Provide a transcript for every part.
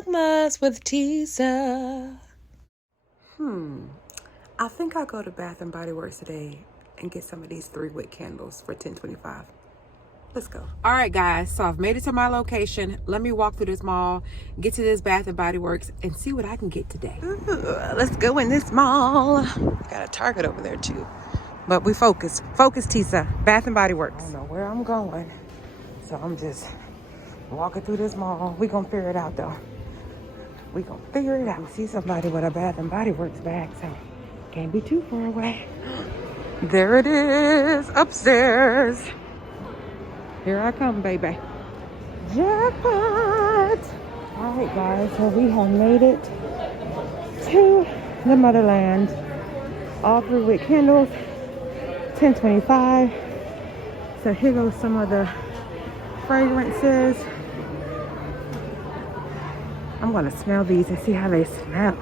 Vlogmas with Tisa. I think I'll go to Bath and Body Works today and get some of these 3-wick candles for $10.25. Let's go. All right, guys. So I've made it to my location. Let me walk through this mall, get to this Bath and Body Works, and see what I can get today. Ooh, let's go in this mall. Got a Target over there too. But we focus. Focus, Tisa. Bath and Body Works. I don't know where I'm going, so I'm just walking through this mall. We gonna figure it out, though. We gonna figure it out. See somebody with a Bath and Body Works bag, so can't be too far away. There it is, upstairs. Here I come, baby. Jackpot! All right, guys, so we have made it to the motherland. All 3-wick candles, $10.25. So here goes some of the fragrances. I'm gonna smell these and see how they smell.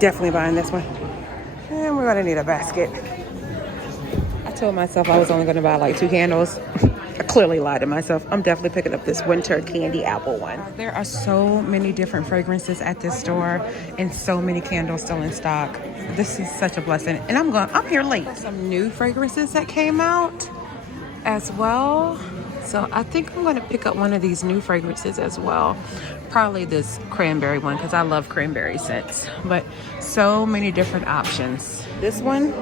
Definitely buying this one. And we're gonna need a basket. I told myself I was only gonna buy like 2 candles. I clearly lied to myself. I'm definitely picking up this winter candy apple one. There are so many different fragrances at this store and so many candles still in stock. This is such a blessing. And I'm here late. Some new fragrances that came out as well. So I think I'm going to pick up one of these new fragrances as well. Probably this cranberry one because I love cranberry scents. But so many different options. This one,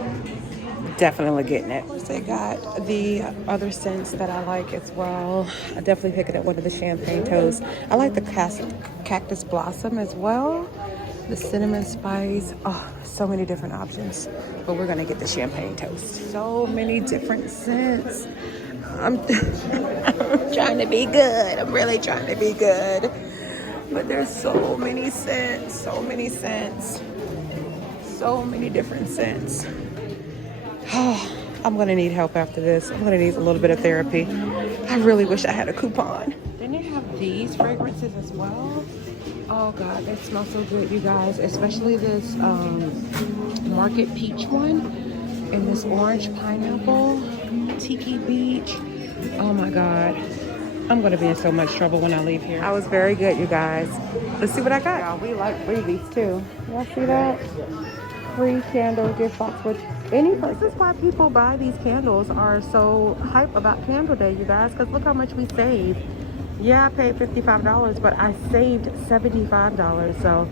definitely getting it. Of course, they got the other scents that I like as well. I definitely picked up one of the champagne toast. I like the cactus blossom as well. The cinnamon spice. Oh, so many different options. But we're going to get the champagne toast. So many different scents. I'm trying to be good. I'm really trying to be good. But there's so many scents, so many scents, so many different scents. Oh, I'm gonna need help after this. I'm gonna need a little bit of therapy. I really wish I had a coupon. Then they have these fragrances as well. Oh God, they smell so good, you guys. Especially this Market Peach one and this orange pineapple. Tiki Beach. Oh my God. I'm gonna be in so much trouble when I leave here. I was very good, you guys. Let's see what I got. Yeah, we like freebies too. Y'all see that? Free candle gift box with any person. This is why people buy these candles, are so hype about Candle Day, you guys, because look how much we saved. Yeah, I paid $55, but I saved $75, so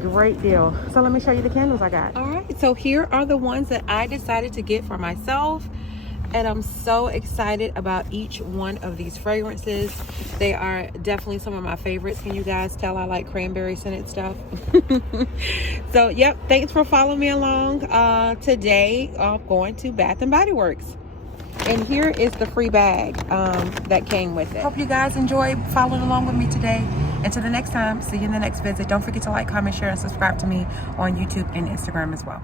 great deal. So let me show you the candles I got. All right, so here are the ones that I decided to get for myself. And I'm so excited about each one of these fragrances. They are definitely some of my favorites. Can you guys tell I like cranberry scented stuff? So, yep, thanks for following me along. Today, I'm going to Bath and Body Works. And here is the free bag that came with it. Hope you guys enjoyed following along with me today. Until the next time, see you in the next visit. Don't forget to like, comment, share, and subscribe to me on YouTube and Instagram as well.